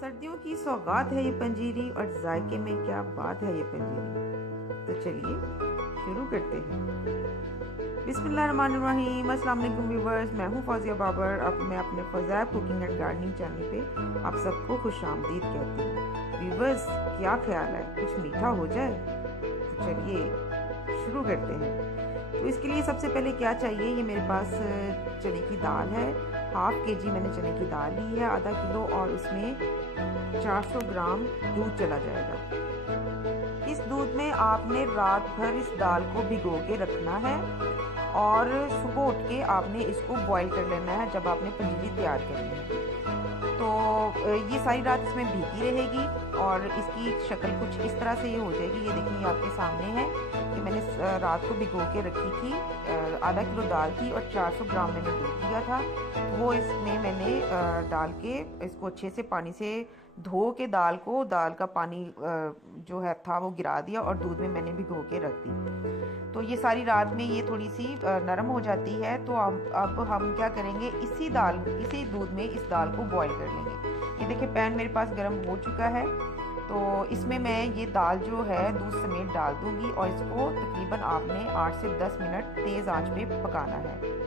सर्दियों की सौगात है ये पंजीरी और जायके में क्या बात है ये पंजीरी। तो चलिए शुरू करते हैं। बिस्मिल्लाहिर्रहमानिर्रहीम। अस्सलाम वालेकुम व्यूवर्स, मैं हूँ फौजिया बाबर। अब मैं अपने फौजैब कुकिंग एंड गार्डनिंग चैनल पे आप सबको खुशामदीद कहती हूँ। व्यूवर्स, क्या ख्याल है कुछ मीठा हो जाए? तो चलिए शुरू करते हैं। तो इसके लिए सबसे पहले क्या चाहिए, ये मेरे पास चने की दाल है। हाफ केजी मैंने चने की दाल ली है, आधा किलो, और उसमें 400 ग्राम दूध चला जाएगा। इस दूध में आपने रात भर इस दाल को भिगो के रखना है और सुबह उठ के आपने इसको बॉईल कर लेना है जब आपने पंजीरी तैयार करनी है। तो ये सारी रात इसमें भीगी रहेगी और इसकी शक्ल कुछ इस तरह से ये हो जाएगी। ये देखिए, आपके सामने है कि मैंने रात को भिगो के रखी थी। आधा किलो दाल थी और 400 ग्राम मैंने दूध लिया था। वो इसमें मैंने डाल के इसको अच्छे से पानी से धो के दाल का पानी जो है था वो गिरा दिया और दूध में मैंने भिगो के रख दी। तो ये सारी रात में ये थोड़ी सी नरम हो जाती है। तो अब हम क्या करेंगे, इसी दूध में इस दाल को बॉईल कर लेंगे। ये देखिए, पैन मेरे पास गर्म हो चुका है। तो इसमें मैं ये दाल जो है दूध समेत डाल दूंगी और इसको तकरीबन आपने 8 से 10 मिनट तेज़ आंच पे पकाना है।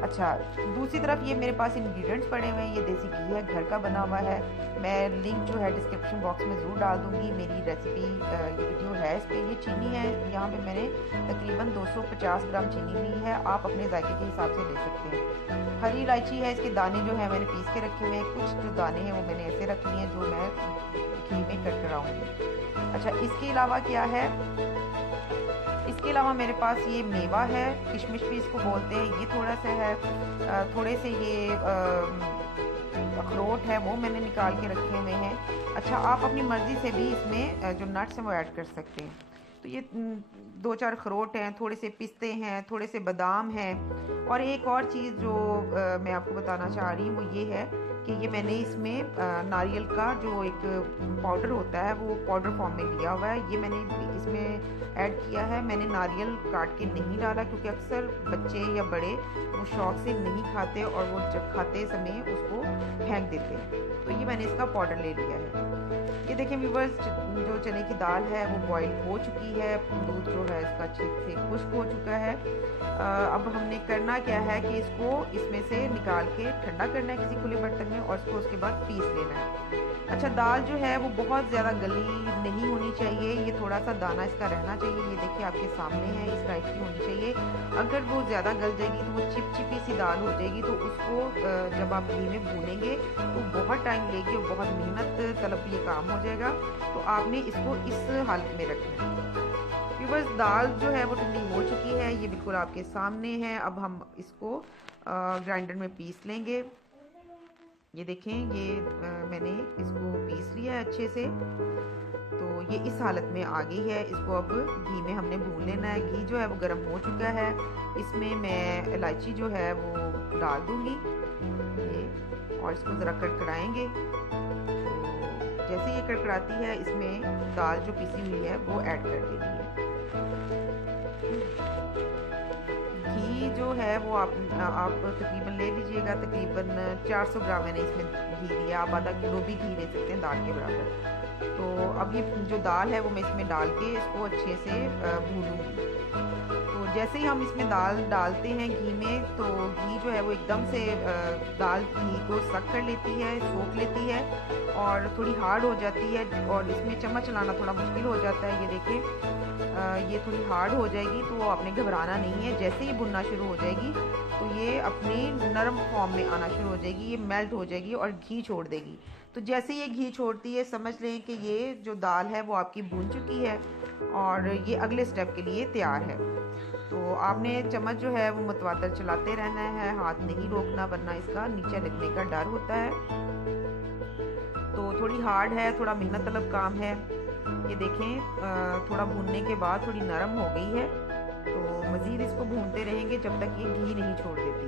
अच्छा, दूसरी तरफ ये मेरे पास इंग्रेडिएंट्स पड़े हुए हैं। ये देसी घी है, घर का बना हुआ है। मैं लिंक जो है डिस्क्रिप्शन बॉक्स में ज़रूर डाल दूंगी। मेरी रेसिपी ये वीडियो है इस पर। ये चीनी है, यहाँ पे मैंने तकरीबन 250 ग्राम चीनी ली है। आप अपने जायके के हिसाब से ले सकते हैं। हरी इलायची है, इसके दाने जो है मैंने पीस के रखे हुए हैं। कुछ जो दाने हैं वो मैंने ऐसे रख लिए हैं जो मैं घी में कट कराऊंगी। अच्छा, इसके अलावा क्या है, इसके अलावा मेरे पास ये मेवा है, किशमिश भी इसको बोलते हैं। ये थोड़ा सा है, थोड़े से ये अखरोट है, वो मैंने निकाल के रखे हुए हैं। अच्छा, आप अपनी मर्ज़ी से भी इसमें जो नट्स हैं वो ऐड कर सकते हैं। तो ये 2-4 अखरोट हैं, थोड़े से पिस्ते हैं, थोड़े से बादाम हैं। और एक और चीज़ जो मैं आपको बताना चाह रही हूँ वो ये है कि ये मैंने इसमें नारियल का जो एक पाउडर होता है वो पाउडर फॉर्म में लिया हुआ है। ये मैंने इसमें ऐड किया है। मैंने नारियल काट के नहीं डाला क्योंकि अक्सर बच्चे या बड़े वो शौक से नहीं खाते और वो जब खाते समय उसको फेंक देते हैं। तो ये मैंने इसका पाउडर ले लिया है। ये देखें व्यूवर्स, जो चने की दाल है वो बॉईल हो चुकी है। दूध जो है इसका अच्छे से खुश्क हो चुका है। अब हमने करना क्या है कि इसको इसमें से निकाल के ठंडा करना है किसी खुले बर्तन में और इसको उसके बाद पीस लेना है। अच्छा, दाल जो है वो बहुत ज़्यादा गली नहीं होनी चाहिए। ये थोड़ा सा दाना इसका रहना चाहिए। ये देखिए आपके सामने है, इस टाइप की होनी चाहिए। अगर वो ज़्यादा गल जाएगी तो वो चिपचिपी सी दाल हो जाएगी। तो उसको जब आप घी में भूनेंगे तो बहुत टाइम लेगी और बहुत मेहनत तलब ये काम हो जाएगा। तो आपने इसको इस हालत में रखना है। बस दाल जो है वो ठंडी हो चुकी है, ये बिल्कुल आपके सामने है। अब हम इसको ग्राइंडर में पीस लेंगे। ये देखें, ये मैंने इसको पीस लिया है अच्छे से। तो ये इस हालत में आ गई है। इसको अब घी में हमने भून लेना है। घी जो है वो गर्म हो चुका है। इसमें मैं इलायची जो है वो डाल दूंगी ये, और इसको ज़रा कड़कड़ाएंगे। तो जैसे ये कड़कड़ाती है इसमें दाल जो पीसी हुई है वो ऐड कर देनी है। घी जो है वो आप तकरीबन ले लीजिएगा। तकरीबन 400 ग्राम मैंने इसमें घी लिया। आप आधा किलो भी घी ले सकते हैं दाल के बराबर। तो अब ये जो दाल है वो मैं इसमें डाल के इसको अच्छे से भूनूंगी। तो जैसे ही हम इसमें दाल डालते हैं घी में, तो घी जो है वो एकदम से दाल घी को सक कर लेती है, सोख लेती है और थोड़ी हार्ड हो जाती है और इसमें चम्मच चलाना थोड़ा मुश्किल हो जाता है। ये देखिए, ये थोड़ी हार्ड हो जाएगी तो आपने घबराना नहीं है। जैसे ही भुनना शुरू हो जाएगी तो ये अपनी नरम फॉर्म में आना शुरू हो जाएगी, ये मेल्ट हो जाएगी और घी छोड़ देगी। तो जैसे ये घी छोड़ती है समझ लें कि ये जो दाल है वो आपकी भून चुकी है और ये अगले स्टेप के लिए तैयार है। तो आपने चम्मच जो है वो मुतवातर चलाते रहना है, हाथ नहीं रोकना वरना इसका नीचे लगने का डर होता है। तो थोड़ी हार्ड है, थोड़ा मेहनत तलब काम है। ये देखें, थोड़ा भूनने के बाद थोड़ी नरम हो गई है। तो मज़ीद इसको भूनते रहेंगे जब तक ये घी नहीं छोड़ देती।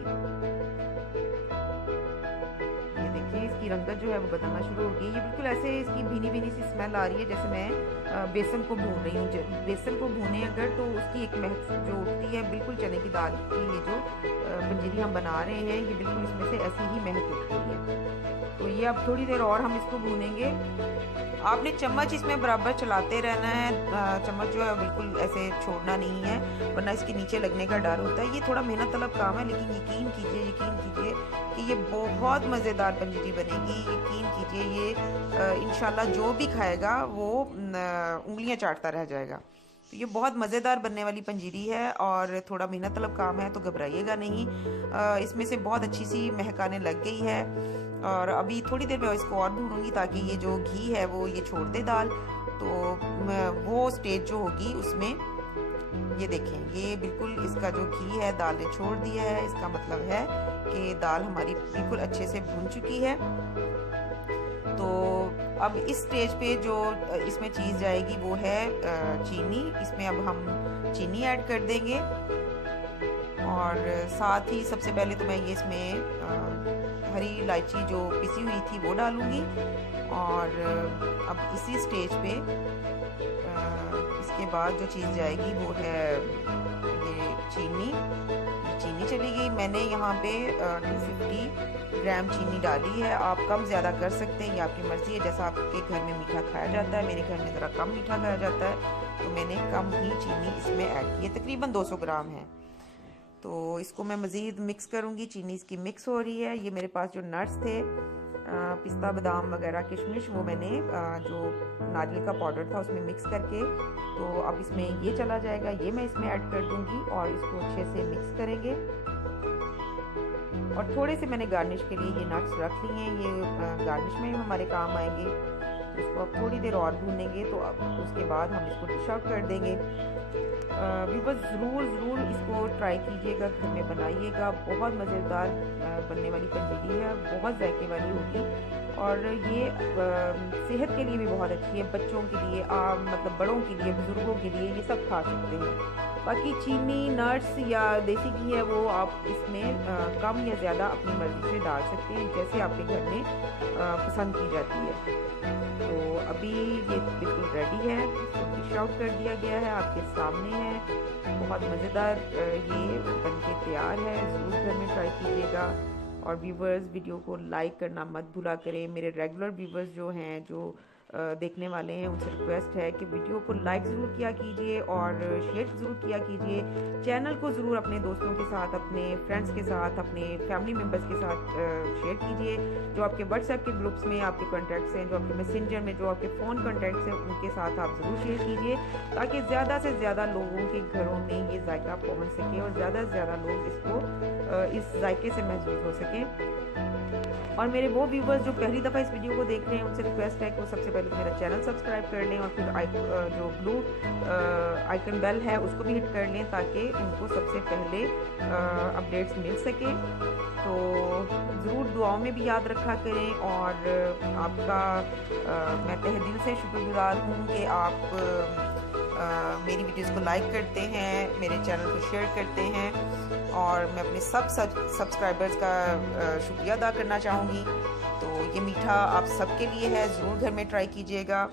ये देखिए, इसकी रंगत जो है वो बदलना शुरू हो गई। ये बिल्कुल ऐसे इसकी भीनी भीनी सी स्मेल आ रही है जैसे मैं बेसन को भून रही हूँ। बेसन को भूने अगर तो उसकी एक महक जो उठती है, बिल्कुल चने की दाल की ये जो पंजीरी हम बना रहे हैं ये बिल्कुल इसमें से ऐसी ही महक उठ रही है। तो ये अब थोड़ी देर और हम इसको भूनेंगे। आपने चम्मच इसमें बराबर चलाते रहना है, चम्मच जो है बिल्कुल ऐसे छोड़ना नहीं है, वरना इसके नीचे लगने का डर होता है। ये थोड़ा मेहनत तलब काम है, लेकिन यकीन कीजिए कि ये बहुत मज़ेदार पंजीरी बनेगी। यकीन कीजिए ये इंशाल्लाह जो भी खाएगा वो उंगलियां चाटता रह जाएगा। तो ये बहुत मज़ेदार बनने वाली पंजीरी है और थोड़ा मेहनत तलब काम है, तो घबराइएगा नहीं। इसमें से बहुत अच्छी सी महक आने लग गई है और अभी थोड़ी देर में इसको और भूनूंगी ताकि ये जो घी है वो ये छोड़ दे दाल। तो वो स्टेज जो होगी उसमें ये देखें, ये बिल्कुल इसका जो घी है दाल ने छोड़ दिया है। इसका मतलब है कि दाल हमारी बिल्कुल अच्छे से भून चुकी है। तो अब इस स्टेज पे जो इसमें चीज़ जाएगी वो है चीनी। इसमें अब हम चीनी ऐड कर देंगे और साथ ही सबसे पहले तो मैं ये इसमें हरी इलायची जो पिसी हुई थी वो डालूंगी। और अब इसी स्टेज पे इसके बाद जो चीज़ जाएगी वो है ये चीनी चली गई। मैंने यहाँ पे 250 ग्राम चीनी डाली है। आप कम ज़्यादा कर सकते हैं, ये आपकी मर्ज़ी है, जैसा आपके घर में मीठा खाया जाता है। मेरे घर में ज़रा कम मीठा खाया जाता है तो मैंने कम ही चीनी इसमें ऐड की है, तकरीबन 200 ग्राम है। तो इसको मैं मज़ीद मिक्स करूँगी। चीनी इसकी मिक्स हो रही है। ये मेरे पास जो नट्स थे पिस्ता बादाम वगैरह किशमिश, वो मैंने जो नारियल का पाउडर था उसमें मिक्स करके, तो अब इसमें ये चला जाएगा, ये मैं इसमें ऐड कर दूंगी और इसको अच्छे से मिक्स करेंगे। और थोड़े से मैंने गार्निश के लिए ये नट्स रख लिए हैं, ये गार्निश में हमारे काम आएंगे। तो इसको अब थोड़ी देर और भूनेंगे, तो अब उसके बाद हम इसको डिश आउट कर देंगे। व्यूअर्स ज़रूर इसको ट्राई कीजिएगा, घर में बनाइएगा। बहुत मज़ेदार बनने वाली पंजीरी है, बहुत जायके वाली होगी और ये सेहत के लिए भी बहुत अच्छी है। बच्चों के लिए, मतलब बड़ों के लिए, बुज़ुर्गों के लिए ये सब खा सकते हैं। बाकी चीनी, नट्स या देसी घी है वो आप इसमें कम या ज़्यादा अपनी मर्ज़ी से डाल सकते हैं, जैसे आपके घर में पसंद की जाती है। तो अभी ये बिल्कुल रेडी है, इसको डिश आउट कर दिया गया है, आपके सामने है। बहुत मज़ेदार ये बनके तैयार है। ज़रूर घर में ट्राई कीजिएगा। और व्यूवर्स, वीडियो को लाइक करना मत भूला करें। मेरे रेगुलर व्यूवर्स जो हैं, जो देखने वाले हैं, उनसे रिक्वेस्ट है कि वीडियो को लाइक ज़रूर किया कीजिए और शेयर ज़रूर किया कीजिए। चैनल को ज़रूर अपने दोस्तों के साथ, अपने फ्रेंड्स के साथ, अपने फैमिली मेम्बर्स के साथ शेयर कीजिए। जो आपके व्हाट्सएप के ग्रुप्स में आपके कॉन्टैक्ट्स हैं, जो आपके मैसेंजर में जो आपके फ़ोन कॉन्टैक्ट्स हैं, उनके साथ आप ज़रूर शेयर कीजिए ताकि ज़्यादा से ज़्यादा लोगों के घरों में ये जायका पहुँच सके और ज़्यादा से ज़्यादा लोग इसको इस जायके से महसूस हो सकें। और मेरे वो व्यूवर्स जो पहली दफ़ा इस वीडियो को देख रहे हैं, उनसे रिक्वेस्ट है कि वो सबसे पहले तो मेरा चैनल सब्सक्राइब कर लें और फिर जो ब्लू आइकन बेल है उसको भी हिट कर लें ताकि उनको सबसे पहले अपडेट्स मिल सके। तो ज़रूर दुआओं में भी याद रखा करें। और आपका मैं तहे दिल से शुक्रगुजार हूँ कि आप मेरी वीडियोस को लाइक करते हैं, मेरे चैनल को शेयर करते हैं और मैं अपने सब सब्सक्राइबर्स का शुक्रिया अदा करना चाहूँगी। तो ये मीठा आप सबके लिए है, ज़रूर घर में ट्राई कीजिएगा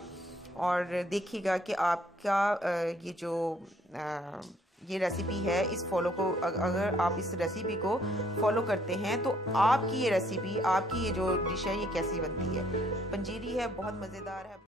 और देखिएगा कि आपका ये जो ये रेसिपी है, इस फॉलो को अगर आप इस रेसिपी को फॉलो करते हैं तो आपकी ये रेसिपी, आपकी ये जो डिश है, ये कैसी बनती है। पंजीरी है, बहुत मज़ेदार है।